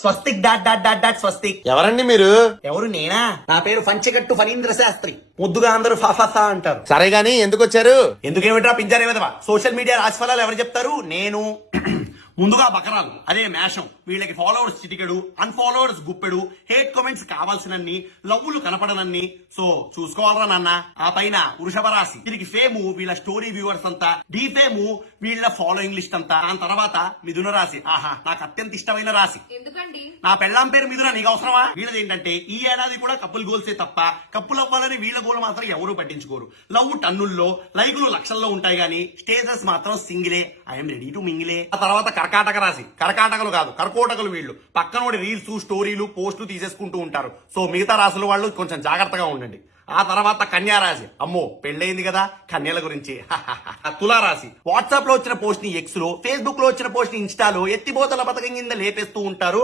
స్వస్తిక్ dot dot dot dot స్వస్తిక్. ఎవరండి మీరు? ఎవరు నేనా? నా పేరు పంచగట్టు ఫణీంద్ర శాస్త్రి. ముద్దుగా అందరూ ఫాఫా అంటారు. సరే గాని ఎందుకు వచ్చారు? ఎందుకేమిట్రా పింజారే విధవా? సోషల్ మీడియా రాశిఫలాలు ఎవరు చెప్తారు? నేను. ముందుగా బకరాలు అదే మేషం, వీళ్ళకి ఫాలోవర్స్ చిటికెడు, అన్ఫాలోవర్స్ గుప్పెడు, హేట్ కామెంట్స్ కావాల్సినన్ని, లవ్వులు కనపడనన్ని. సో చూసుకోవాలరా నాన్న. ఆ పైన వృషభ రాశి, వీరికి ఫేము వీళ్ళ స్టోరీ వ్యూవర్స్ అంతా, డీ ఫేము వీళ్ళ ఫాలోయింగ్ లిస్ట్ అంతా. దాని తర్వాత మిథున రాశి, ఆహా నాకు అత్యంత ఇష్టమైన రాశి. ఎందుకండి? నా పెళ్ళాం పేరు మిథున, నీకు అవసరమా? వీళ్ళది ఏంటంటే ఈ ఏడాది కూడా కప్పులు గోల్సే తప్ప కప్పులు అవ్వాలని వీళ్ళ గోల్ మాత్రం ఎవరు పట్టించుకోరు. లవ్ టన్నుల్లో, లైకులు లక్షల్లో ఉంటాయి గానీ స్టేటస్ మాత్రం సింగిలే, ఐఎమ్ రెడీ టు మింగిలే. ఆ తర్వాత కర్కాటక రాశి, కర్కాటకలు కాదు కర్కోటకలు వీళ్ళు. పక్కనోడి రీల్స్, స్టోరీలు, పోస్టులు తీసేసుకుంటూ ఉంటారు. సో మిగతా రాశుల వాళ్ళు కొంచెం జాగ్రత్తగా ఉండండి. ఆ తర్వాత కన్యా రాశి, అమ్మో పెళ్ళైంది కదా కన్యల గురించి. తులారాశి, వాట్సాప్ లో వచ్చిన పోస్ట్ ని ఎక్స్ లో, ఫేస్బుక్ లో వచ్చిన పోస్ట్ ని ఇన్స్టాలో ఎత్తిపోతల పథకం కింద లేపేస్తూ ఉంటారు.